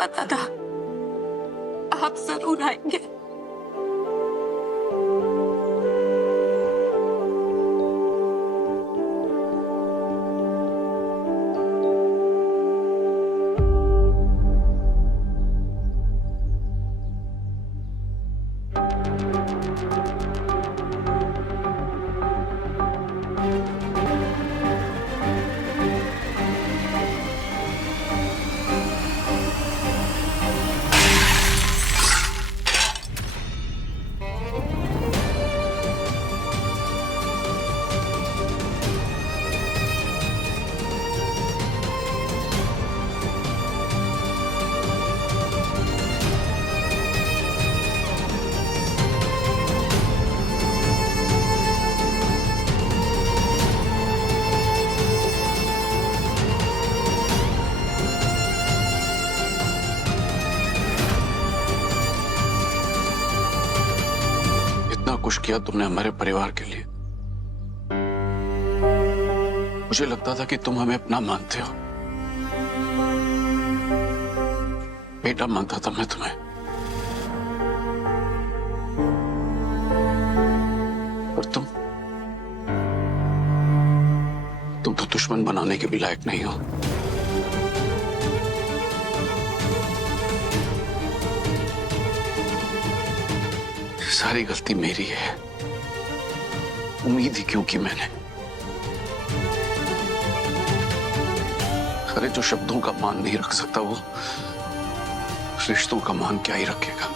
पता था आप जरूर आएंगे। कुछ किया तुमने हमारे परिवार के लिए। मुझे लगता था कि तुम हमें अपना मानते हो, बेटा मानता था मैं तुम्हें। और तुम तो दुश्मन बनाने के भी लायक नहीं हो। सारी गलती मेरी है। उम्मीद ही क्यों की मैंने। अरे जो शब्दों का मान नहीं रख सकता वो रिश्तों का मान क्या ही रखेगा।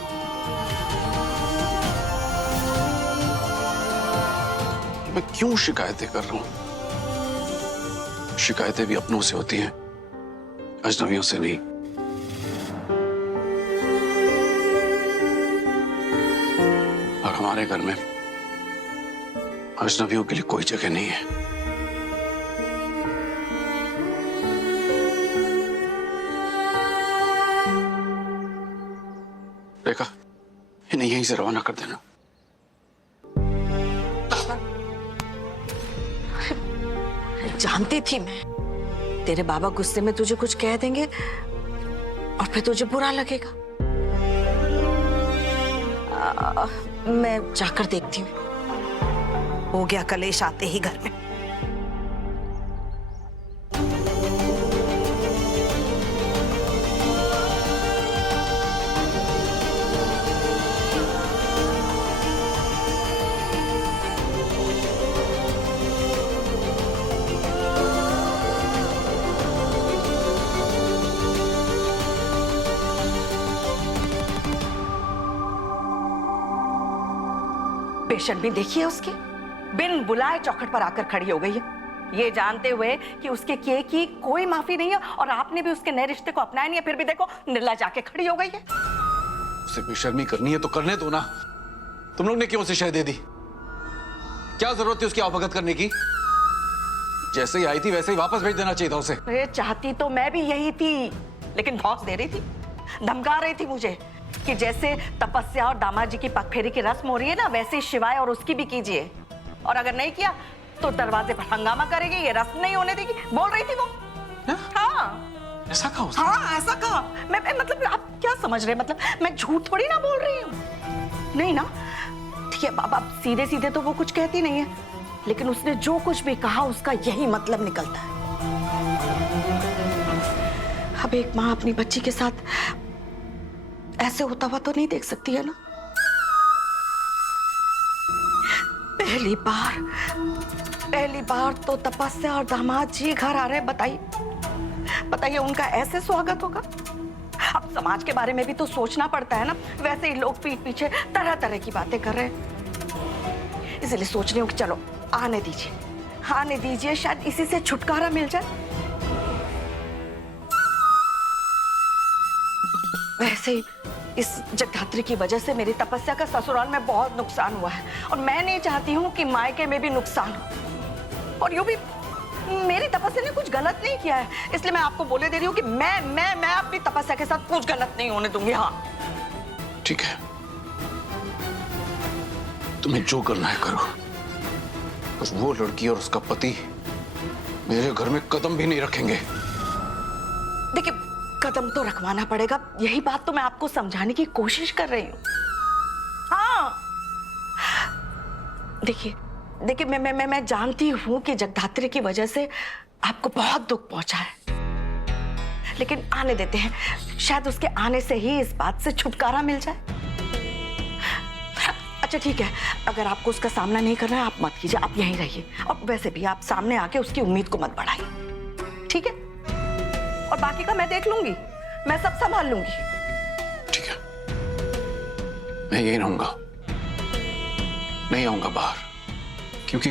मैं क्यों शिकायतें कर रहा हूं? शिकायतें भी अपनों से होती हैं, अजनबियों से नहीं। और हमारे घर में अजनबियों के लिए कोई जगह नहीं है। रेखा, इन्हें यहीं से रवाना कर देना। जानती थी मैं तेरे बाबा गुस्से में तुझे कुछ कह देंगे और फिर तुझे बुरा लगेगा। मैं जाकर देखती हूँ। हो गया कलेश आते ही घर में। बेशर्मी देखिए उसकी, बिन बुलाए चौखट पर आकर खड़ी हो गई है, ये जानते हुए कि उसके किए की कोई माफी नहीं है और आपने भी उसके नए रिश्ते को अपनाया नहीं है, फिर भी देखो निर्लज जाके खड़ी हो गई है। उसे बेशर्मी करनी है तो करने दो ना। तुम लोग ने क्यों उसे शह दे दी? क्या जरूरत थी उसकी अवगत करने की? जैसे ही आई थी वैसे ही वापस भेज देना चाहिए था उसे। अरे चाहती तो मैं भी यही थी, लेकिन धौंस दे रही थी, धमका रही थी मुझे कि जैसे तपस्या और दामाद जी की पगफेरी की रस्म हो रही है ना, वैसे शिवाय और उसकी भी कीजिए, और अगर नहीं किया तो दरवाजे पर हंगामा करेगी, ये रस्म नहीं होने देगी, बोल रही थी वो। हाँ ऐसा कहा उसने? हाँ ऐसा कहा। मैं मतलब आप क्या समझ रहे हैं? मतलब मैं झूठ थोड़ी ना बोल रही हूँ। नहीं ना, ठीक है बाबा, सीधे सीधे तो वो कुछ कहती नहीं है, लेकिन उसने जो कुछ भी कहा उसका यही मतलब निकलता है। अब एक माँ अपनी बच्ची के साथ ऐसे होता हुआ तो नहीं देख सकती है ना। पहली बार तो तपस्या और दामाद जी घर आ रहे हैं। बताइए उनका ऐसे स्वागत होगा? अब समाज के बारे में भी तो सोचना पड़ता है ना। वैसे ही लोग पीठ पीछे तरह तरह की बातें कर रहे हैं, इसलिए सोच रही हूँ कि चलो आने दीजिए, शायद इसी से छुटकारा मिल जाए। वैसे ही इस जगधात्री की वजह से मेरी तपस्या का ससुराल में बहुत नुकसान हुआ है और मैं नहीं चाहती हूँ कि मायके में भी नुकसान हो। और यूं भी मेरी तपस्या ने कुछ गलत नहीं किया है, इसलिए मैं आपको बोले दे रही हूँ कि मैं अपनी तपस्या के साथ कुछ गलत नहीं होने दूंगी। हाँ ठीक है, तुम्हें जो करना है करो, बस वो लड़की और उसका पति मेरे घर में कदम भी नहीं रखेंगे। देखिए, कदम तो रखवाना पड़ेगा। यही बात तो मैं आपको समझाने की कोशिश कर रही हूँ। हाँ देखिए देखिए, मैं जानती हूँ कि जगधात्री की वजह से आपको बहुत दुख पहुंचा है, लेकिन आने देते हैं, शायद उसके आने से ही इस बात से छुटकारा मिल जाए। अच्छा ठीक है, अगर आपको उसका सामना नहीं करना है आप मत कीजिए, आप यहीं रहिए। और वैसे भी आप सामने आके उसकी उम्मीद को मत बढ़ाइए, ठीक है? और बाकी का मैं देख लूंगी, मैं सब संभाल लूंगी। ठीक है, मैं यही रहूंगा, नहीं आऊंगा बाहर, क्योंकि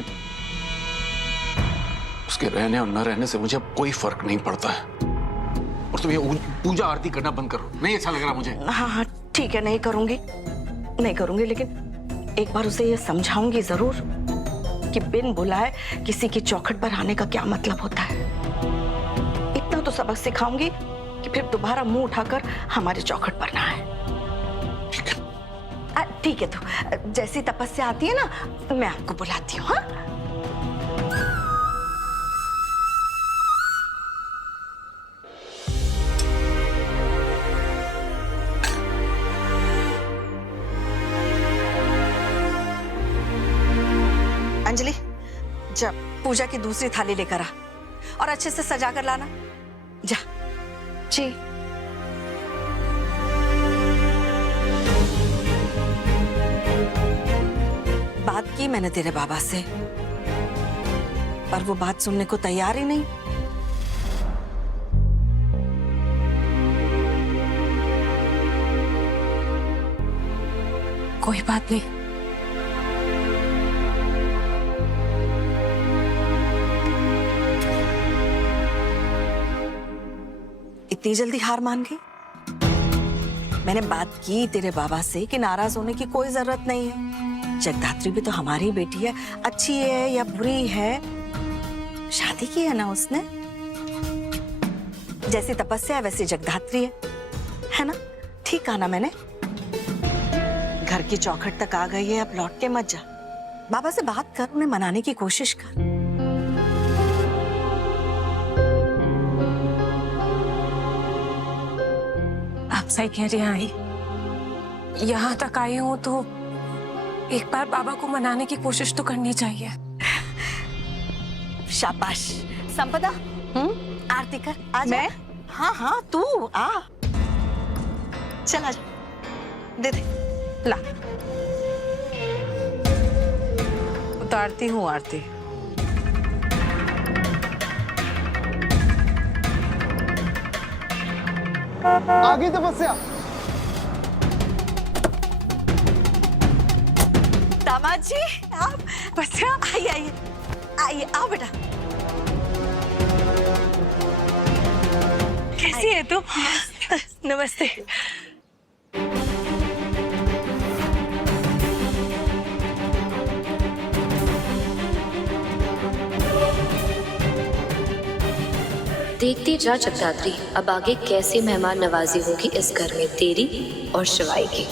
उसके रहने और न रहने से मुझे अब कोई फर्क नहीं पड़ता है। और तुम ये पूजा आरती करना बंद करो, नहीं अच्छा लग रहा मुझे। हाँ हाँ ठीक है, नहीं करूंगी, लेकिन एक बार उसे ये समझाऊंगी जरूर कि बिन बुलाए किसी की चौखट पर आने का क्या मतलब होता है। इतना तो सबक सिखाऊंगी कि फिर दोबारा मुंह उठाकर हमारे चौखट पर ना आए। ठीक है, तो जैसी तपस्या आती है ना मैं आपको बुलाती हूँ। हाँ अंजलि, जब पूजा की दूसरी थाली लेकर आ और अच्छे से सजा कर लाना। जा। जी। बात की मैंने तेरे बाबा से, पर वो बात सुनने को तैयार ही नहीं। कोई बात नहीं, इतनी जल्दी हार मान गई? मैंने बात की तेरे बाबा से कि नाराज होने की कोई जरूरत नहीं है। जगधात्री भी तो हमारी बेटी है, अच्छी है या बुरी है, शादी की है ना उसने। जैसी तपस्या है वैसी जगधात्री है ना? ठीक कहा ना मैंने? घर की चौखट तक आ गई है, अब लौट के मत जा। बाबा से बात कर, उन्हें मनाने की कोशिश कर। आप सही कह रही हैं आई। यहाँ तक आई हूँ तो एक बार बाबा को मनाने की कोशिश तो करनी चाहिए। शाबाश संपदा, आरती कर। आ जा। मैं? हाँ हाँ तू आ, चल आजा, दे दे, ला। उतारती हूँ आरती। आगे तपस्या। दामाद जी आप बच्चा आइए आइए आइए, आओ बेटा। कैसी है तू? नमस्ते। देखती जा जगधात्री, अब आगे कैसी मेहमान नवाजी होगी इस घर में तेरी और शिवाई की।